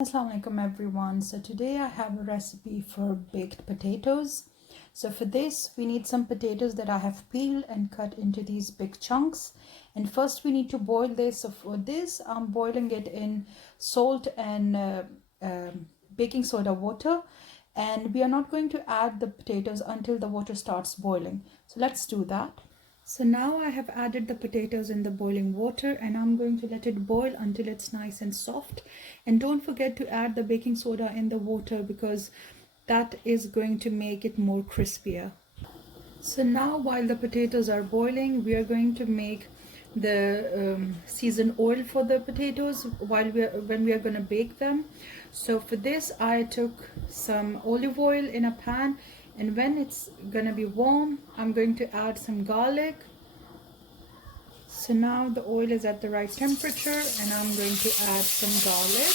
Assalamu alaikum everyone. So today I have a recipe for baked potatoes. So for this we need some potatoes that I have peeled and cut into these big chunks. And first we need to boil this. So for this I'm boiling it in salt and baking soda water. And we are not going to add the potatoes until the water starts boiling. So let's do that. So now I have added the potatoes in the boiling water and I'm going to let it boil until it's nice and soft. And don't forget to add the baking soda in the water because that is going to make it more crispier. So now while the potatoes are boiling, we are going to make the seasoned oil for the potatoes when we are going to bake them. So for this I took some olive oil in a pan, and when it's gonna be warm I'm going to add some garlic. So now the oil is at the right temperature and I'm going to add some garlic,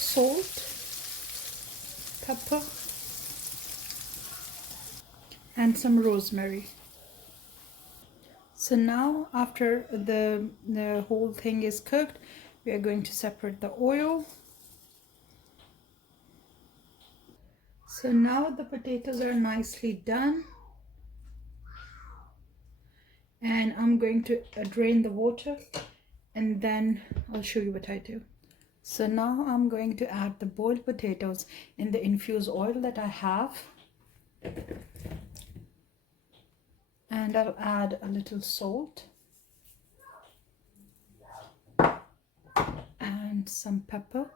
salt, pepper and some rosemary. So now after the whole thing is cooked, we are going to separate the oil. So now the potatoes are nicely done and I'm going to drain the water and then I'll show you what I do. So now I'm going to add the boiled potatoes in the infused oil that I have, and I'll add a little salt and some pepper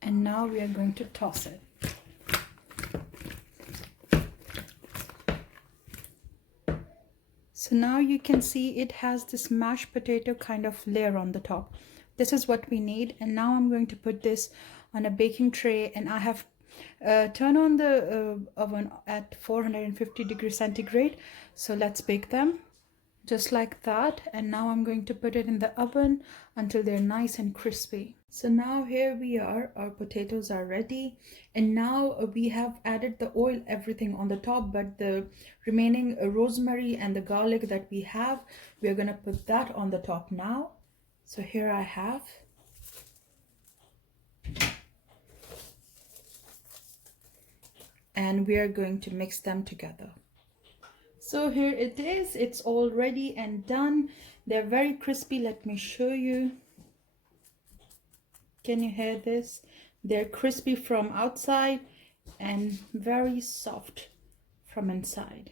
and now we are going to toss it. So now you can see it has this mashed potato kind of layer on the top. This is what we need. And now I'm going to put this on a baking tray, and I have turned on the oven at 450 degrees centigrade. So let's bake them just like that. And now I'm going to put it in the oven until they're nice and crispy. So now here we are, our potatoes are ready, and now we have added the oil, everything on the top, but the remaining rosemary and the garlic that we have, we are going to put that on the top now. So here I have, and we are going to mix them together. So here it is, it's all ready and done. They're very crispy. Let me show you. Can you hear this? They're crispy from outside and very soft from inside.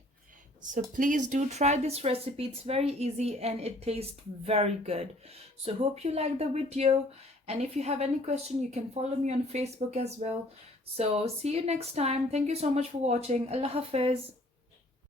So please do try this recipe. It's very easy and it tastes very good. So hope you like the video, and if you have any question you can follow me on Facebook as well. So see you next time. Thank you so much for watching. Allah Hafiz.